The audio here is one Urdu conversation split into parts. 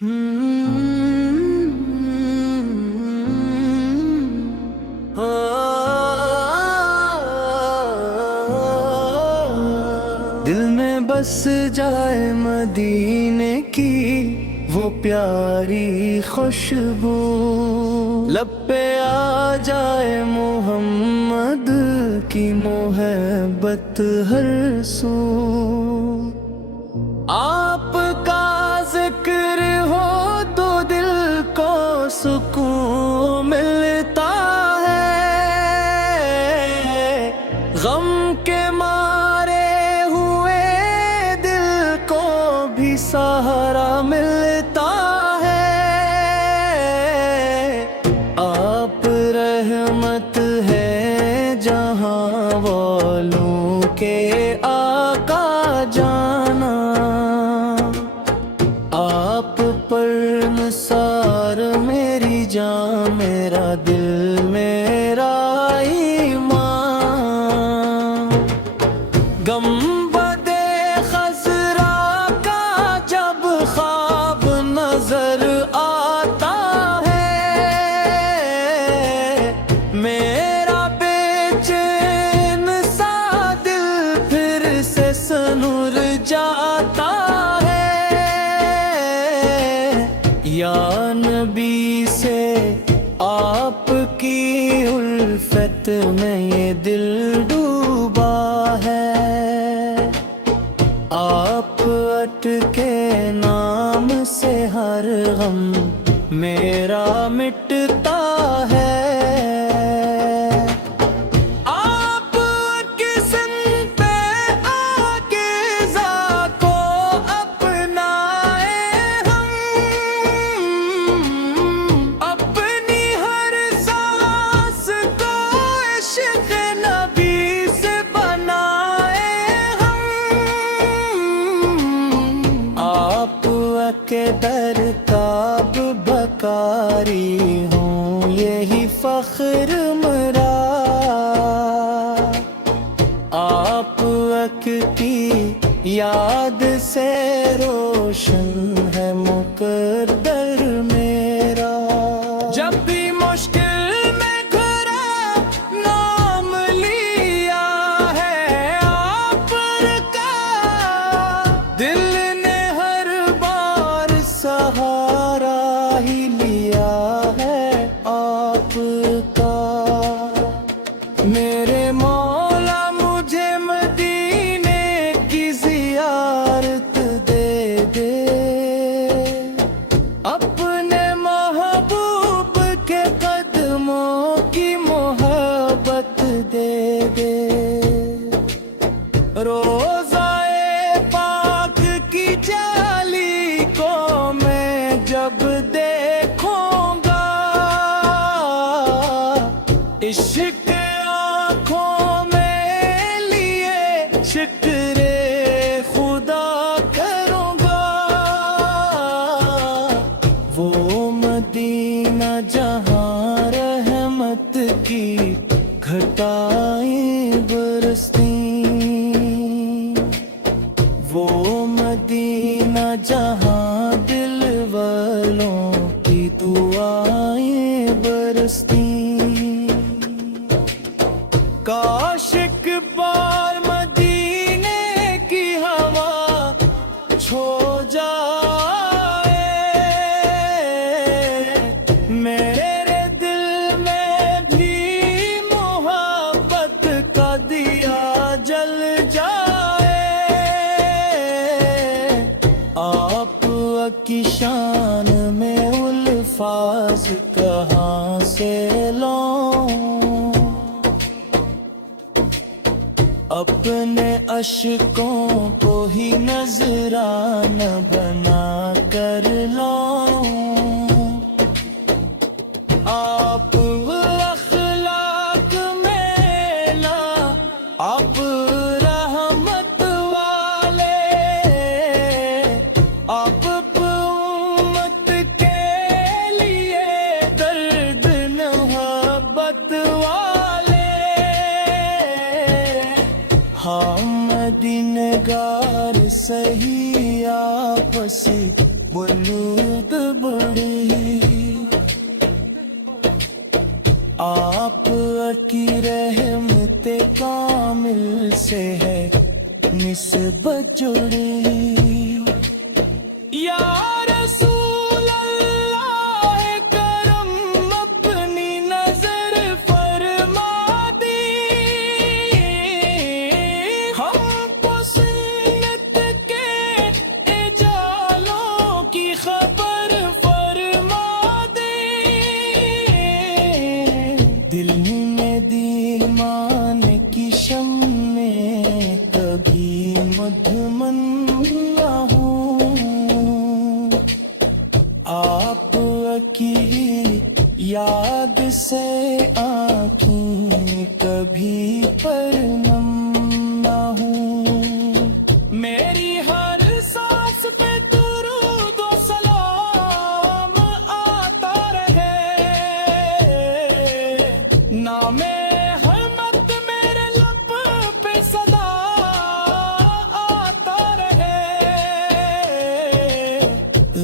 دل میں بس جائے مدینے کی وہ پیاری خوشبو، لب پہ آ جائے محمد کی محبت ہر سو، آپ کا ذکر ہو تو دل کو سکون ملتا ہے، غم کے مارے ہوئے دل کو بھی سہارا ملتا ہے، آپ رحمت ہے جہاں والوں کے آقا جانا، آپ پر نثار میری جان میرا دل میرا ایمان، گنبدِ خضرا کا جب خواب نظر آتا ہے، میرا بے چین سا دل پھر سے سنور جاتا ہے، یا نبی سے آپ کی الفت میں یہ دل ڈوبا ہے، آپ اٹکے نام سے ہر غم میرا مٹتا ہے، آپ کی سن پہ پاکیزہ کو اپنائے ہم، اپنی ہر سانس کو عشق نبی سے بنائے ہم، آپ کے در کعب بکاری ہوں یہی فخر مرا، آپ کی یاد سے روشن ہے مقدر میرا، جب بھی مشکل میں گھرا نام لیا ہے آپ کا، دل نے ہر بار سہارا ہی لیا ہے آپ کا، میرے مولا مجھے مدینے کی زیارت دے دے، اپنے محبوب کے قدموں کی محبت دے دے، روضہ پاک کی جالی کو میں جب دیکھوں گا، عشق آنکھوں میں لیے شکر خدا کروں گا، وہ مدینہ جہاں رحمت کی گھٹائیں برستی، وہ مدینہ جہاں دل والوں کی دعائیں برستی، کاش ایک بار مدینے کی ہوا چھو جائے، میرے دل میں بھی محبت کا دیا جل جائے، آپ کی شان میں الفاظ کہاں سے لوں، اپنے اشکوں کو ہی نذرانہ بنا کر لوں، آپ اخلاق میں نا آپ رحمت والے، آپ امت کے لیے درد محبت والے، ہم مدینگار سہی آپس آلود بڑی آپ کی رحمت کامل سے ہے نسبت جڑی یا رسول اللہ کرم اپنی نظر فرما دی ہم کو سنت کے اجالوں کی خبر فرما دی دل میں دیمان کی شمع کبھی مدھمن نہ ہوں آپ کی یاد سے آنکھیں کبھی پرنم نہ ہوں میری ہر سانس پہ درود و سلام آتا رہے نام حمد میرے لب پہ صدا آتا رہے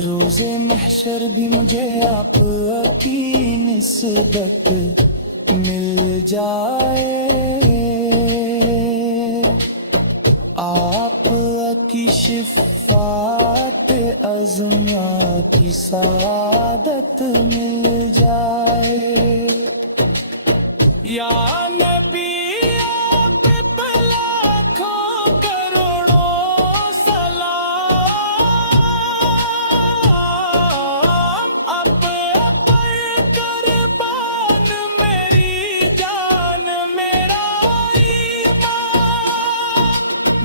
روز محشر بھی مجھے آپ کی نسبت مل جائے آپ کی شفاعت عظمیٰ کی سعادت مل جائے یا نبی آپ پہ لاکھوں کروڑوں سلام اب پر قربان میری جان میرا ایمان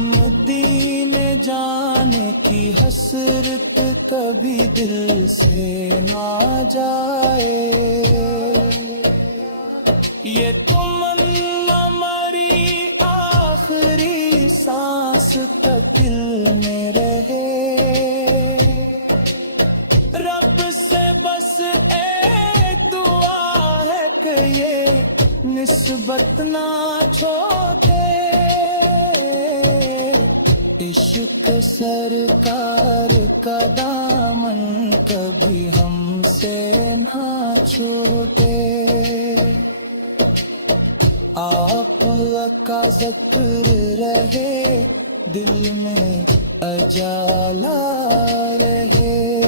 مدینے جانے کی حسرت کبھی دل سے نہ جائے یہ تمنا ہماری آخری سانس تک دل میں رہے رب سے بس ایک دعا ہے کہ یہ نسبت نہ چھوڑے عشق سرکار کا دامن کبھی ہم سے نہ چھوٹے آپ کا ذکر رہے دل میں اجالا رہے